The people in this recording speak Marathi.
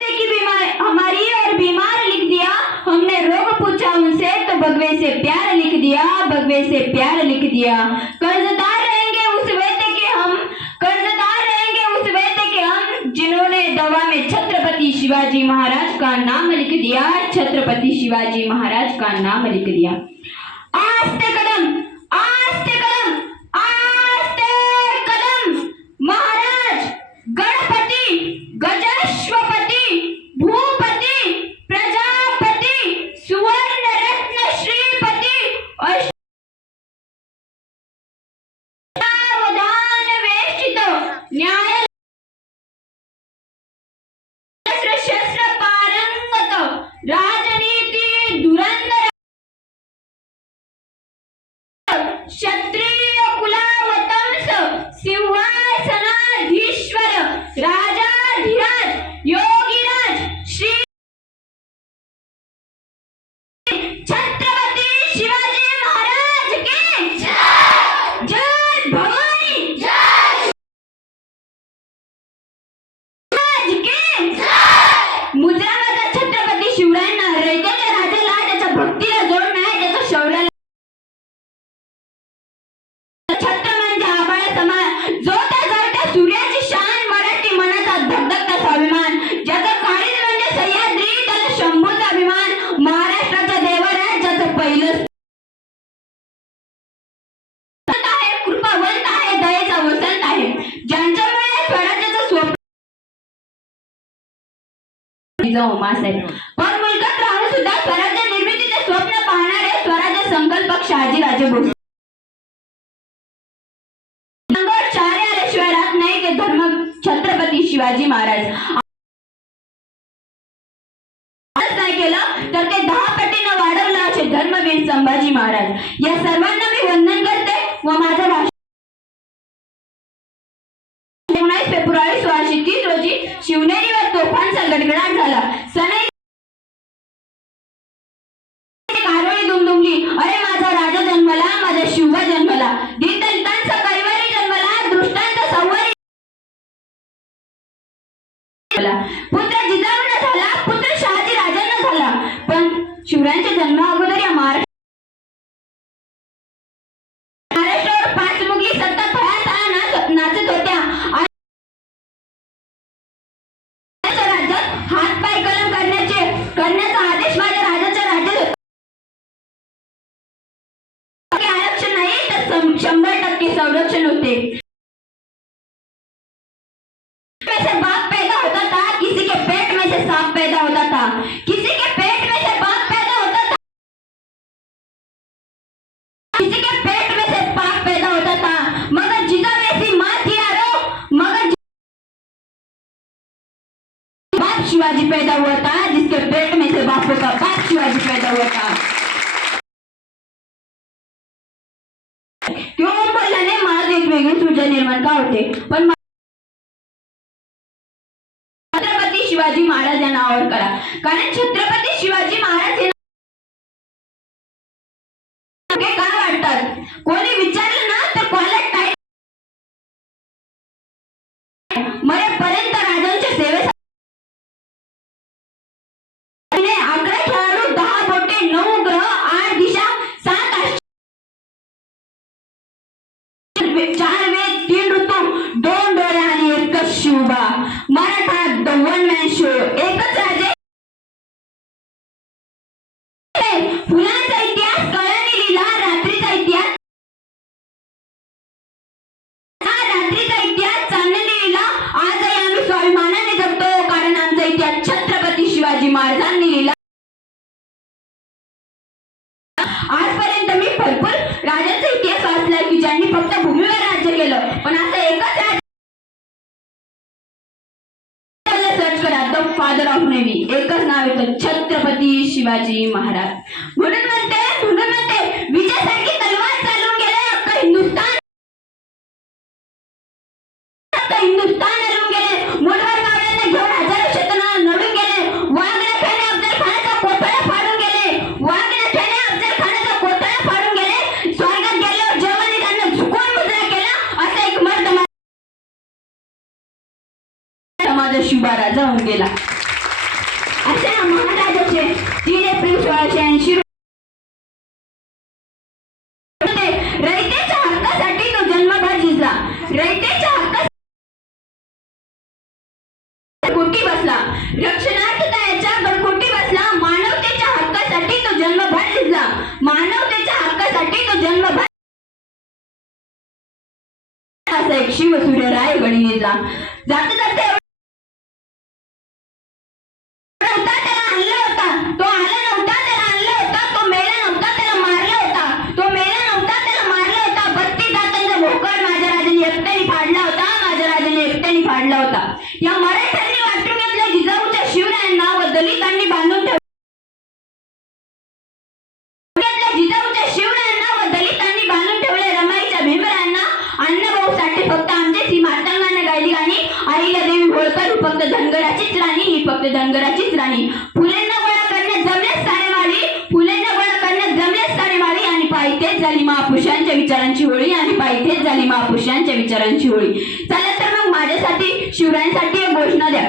की बीमार हमारी और बीमार लिख दिया। हमने रोग पूछा उनसे तो भगवे से प्यार लिख दिया, भगवे से प्यार लिख दिया। कर्जदार रहेंगे उस वेते के हम, कर्जदार रहेंगे उस वेते के हम, जिन्होंने दवा में छत्रपति शिवाजी महाराज का नाम लिख दिया, छत्रपति शिवाजी महाराज का नाम लिख दिया। आस्ते कदम, आस्ते कदम, आस्ते कदम, महाराज गणपति गजेश्वपति भूपति प्रजापति सुवर्ण रत्न श्रीपति अष्टावधान वेष्टित न्याय शस्त्र पारंगत राजनीति धुरंधर क्षत्रिय कुलावतंस सिंहासनाधीश्वर राजाधिराज योगीराज श्री छत्रपति शिवाजी महाराज की जय, जय भवानी जय, महाराज की जय। मुद्रा माझा छत्रपती शिवरायांना रयतेच्या राजाला त्याच्या भक्तीला जोड नाही, त्याच्या शौर्याला सूर्याची शान मराठी मनाचा धगधगता स्वाभिमान, ज्याचा काळीज म्हणजे सह्याद्री त्याला शंभूचा अभिमान, महाराष्ट्राचा देवराज ज्याचं पहिलं आहे, कृपावंत आहे, दयेचा वसंत आहे, ज्यांच्यामुळे स्वराज्याचं स्वप्न मास आहे। पण मुलगात राहून सुद्धा स्वराज्य निर्मितीचे स्वप्न पाहणारे स्वराज्य संकल्पक शहाजी राजे भोसले धर्म छत्रपती शिवाजी महाराज काय केलं तर ते 10 पटीने वाढवलं असे धर्मवीर संभाजी महाराज। या सर्वांना मी वंदन करते व माझं भाषण 19 फेब्रुवारी 1630 रोजी शिवनेरीवर तोफांचा गडगडाट झाला। सनई कारोळी दुमदुमली, अरे माझा राजा जन्मला, माझा शिवबा जन्मला, दीनदलितांचा कैवारी जन्मला, दृष्टांचा संवारी पुत्र जिजाऊंना झाला, पुत्र शहाजी राजांना झाला। पण शिवरायांच्या जन्मा अगोदर या महाराष्ट्रावर 5 मुघली सत्ता थळाथळा नाचत होत्या। राज्यात हात पाय कलम करण्याचा आदेश माझ्या राजाच्या राज्यात आरक्षण नाही तर 100% संरक्षण होते। बाप पैदा होता था, किसी के पेट में से सांप पैदा होता था, किसी के पेट में से बाप पैदा होता था, किसी के पेट में से पाप पैदा होता था, मगर जिजाऊ ऐसी मां थी यारो, मगर बाप शिवाजी पैदा हुआ था, जिसके पेट में से बापों का बाप शिवाजी पैदा हुआ था। क्यों बोलल्याने मला एक वेगळीच ऊर्जा निर्माण का होते। पण शिवाजी महाराज या नावावर करा, कारण छत्रपती शिवाजी महाराज हे काय वाटतात। कोणी विचारलं ना तर कॉलेज काय मरेपर्यंत राजांच्या सेवेसाठी 11 खेळाडू, 10 बोटे, 9 ग्रह, 8 दिशा, 7 आश्चर्य, 4 वेद, 3 ऋतू, 2 डोळे आणि एकच शिवबा, मराठा वन शो, एकच राजे, फुलांचा इतिहास कळ्यांनी लिहिला, रात्रीचा इतिहास चांदण्याने लिहिला। आजही आम्ही स्वाभिमानाने जगतो कारण आमचा इतिहास छत्रपती शिवाजी महाराजांनी लिहिला। आजपर्यंत मी भरपूर राजांचा इतिहास वाचलाय की ज्यांनी फक्त भूमीवर राज्य केलं, पण असं एकच राज्य फादर ऑफ नेव्ही, एकच नाव येतं छत्रपती शिवाजी महाराज। म्हणून म्हणते विजयासाठी तलवार चालून गेले अख्खा हिंदुस्थान हरवून गेले, मोठवर मावळ्यांना घेऊन हजारो शेतना नडून गेले, वाघण्या खेळणे अफजल खानाचा कोथळा फाडून गेले, वाघण्या खेळणे अफजल खानाचा कोथळा फाडून गेले, स्वर्गात गेल्यावर जेव्हा त्यांना झुकून मुद्रा केला असा एक मर्द माझा शिवबा राजा होऊन गेला। त्या महाराजाचे तीन एप्रिल 1680 रयतेच्या हक्कासाठी तो जन्मभर झिजला. रयतेच्या हक्कासाठी गडकोटी बसला. रक्षणार्थ त्याच्या गडकोटी बसला. मानवतेच्या हक्कासाठी तो जन्मभर झिजला. मानवतेच्या हक्कासाठी तो जन्मभर असा एक शिवसूर्यराय गडी निजला. जाता जाता त्याला आणलं होता. तो आला नव्हता त्याला आणलं होता. तो मेला नव्हता त्याला मारला होता. तो मेला नव्हता त्याला मारला होता. 32 दातांचा भोकड माझ्या राजाने एकट्याने फाडला होता. माझ्या राजाने एकट्याने फाडला होता. या मराठ्यांनी वाटून घेतल्या जिजाऊच्या शिवरायांना व दलितांनी बांधून ठेवलं. जिजाऊच्या शिवरायांना व दलितांनी बांधून ठेवले. रमाईच्या भीमरायांना अण्णाभाऊ साठे फक्त आमचेच. ही मातांगाने गायली गाणी. अहिल्यादेवी होळकर ही फक्त धनगराचीच राणी. ही फक्त धनगराचीच राणी. फुलेंना गोळा करण्यात जमल्यास सारे माळी. फुलेंना गोळा करण्यात जमल्यास सारे माळी. आणि पायथेच झाली महापुरुषांच्या विचारांची होळी. आणि पायथेच झाली महापुरुषांच्या विचारांची होळी. चला तर मग माझ्यासाठी शिवरायांसाठी एक घोषणा द्या.